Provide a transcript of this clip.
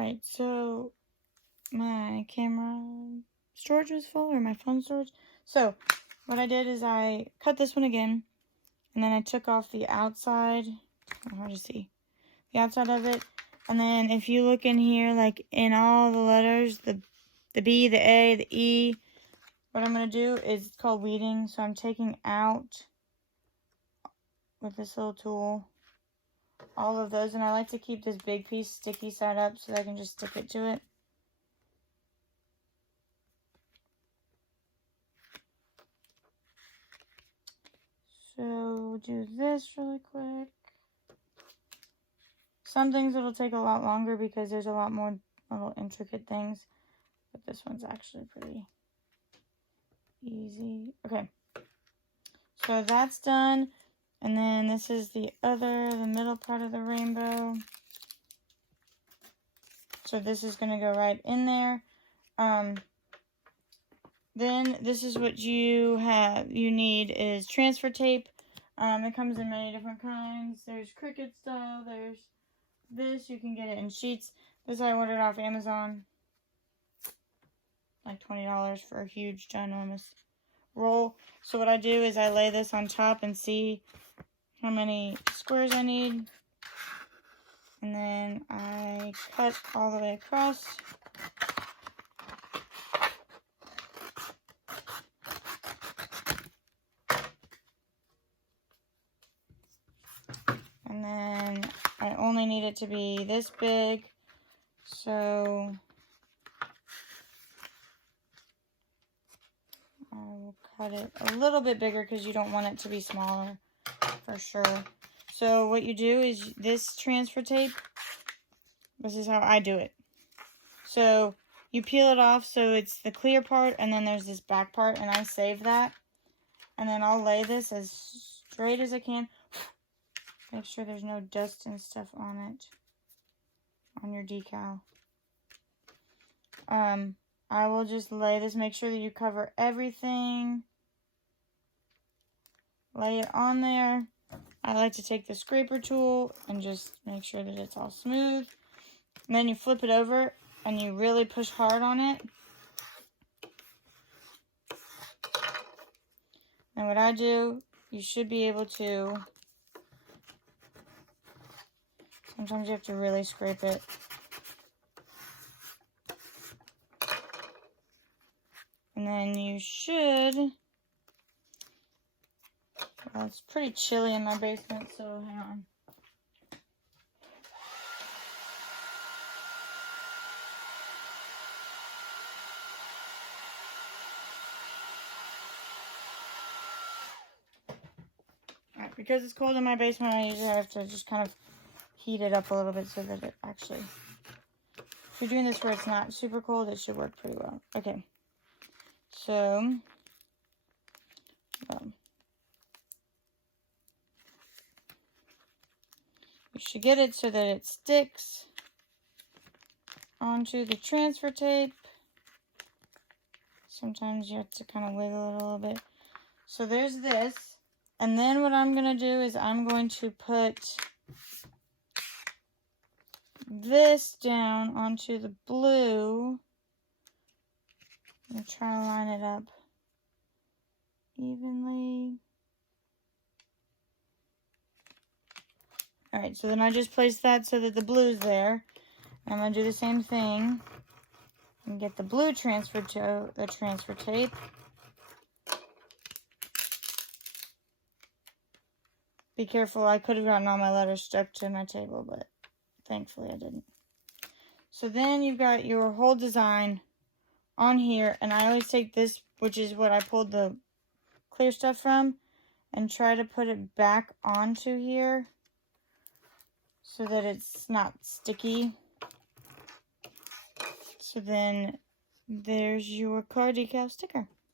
Alright, so my camera storage was full, or my phone storage. So what I did is I cut this one again, and then I took off the outside. Hard to see. The outside of it. And then if you look in here, like in all the letters, the B, the A, the E, what I'm going to do is, it's called weeding. So I'm taking out with this little tool all of those. And I like to keep this big piece sticky side up so that I can just stick it to it. So we'll do this really quick. Some things it'll take a lot longer because there's a lot more little intricate things. But this one's actually pretty easy. Okay. So that's done. And then this is the middle part of the rainbow. So this is going to go right in there. Then this is what you need is transfer tape. It comes in many different kinds. There's Cricut style. There's this. You can get it in sheets. This I ordered off Amazon. Like $20 for a huge, ginormous roll. So what I do is I lay this on top and see how many squares I need. And then I cut all the way across. And then I only need it to be this big. So I will cut it a little bit bigger because you don't want it to be smaller for sure. So what you do is this transfer tape, this is how I do it. So you peel it off so it's the clear part, and then there's this back part, and I save that. And then I'll lay this as straight as I can. Make sure there's no dust and stuff on it, on your decal. I will just lay this, make sure that you cover everything. Lay it on there. I like to take the scraper tool and just make sure that it's all smooth. And then you flip it over and you really push hard on it. And what I do, you should be able to, sometimes you have to really scrape it. And then you should, well, it's pretty chilly in my basement, so hang on. Alright, because it's cold in my basement, I usually have to just kind of heat it up a little bit so that it actually, if you're doing this where it's not super cold, it should work pretty well. Okay. So, you should get it so that it sticks onto the transfer tape. Sometimes you have to kind of wiggle it a little bit. So there's this. And then what I'm going to do is I'm going to put this down onto the blue. I'm going to try to line it up evenly. Alright, so then I just place that so that the blue's there. I'm going to do the same thing and get the blue transfer tape. Be careful, I could have gotten all my letters stuck to my table, but thankfully I didn't. So then you've got your whole design on here, and I always take this, which is what I pulled the clear stuff from, and try to put it back onto here so that it's not sticky. So then there's your car decal sticker.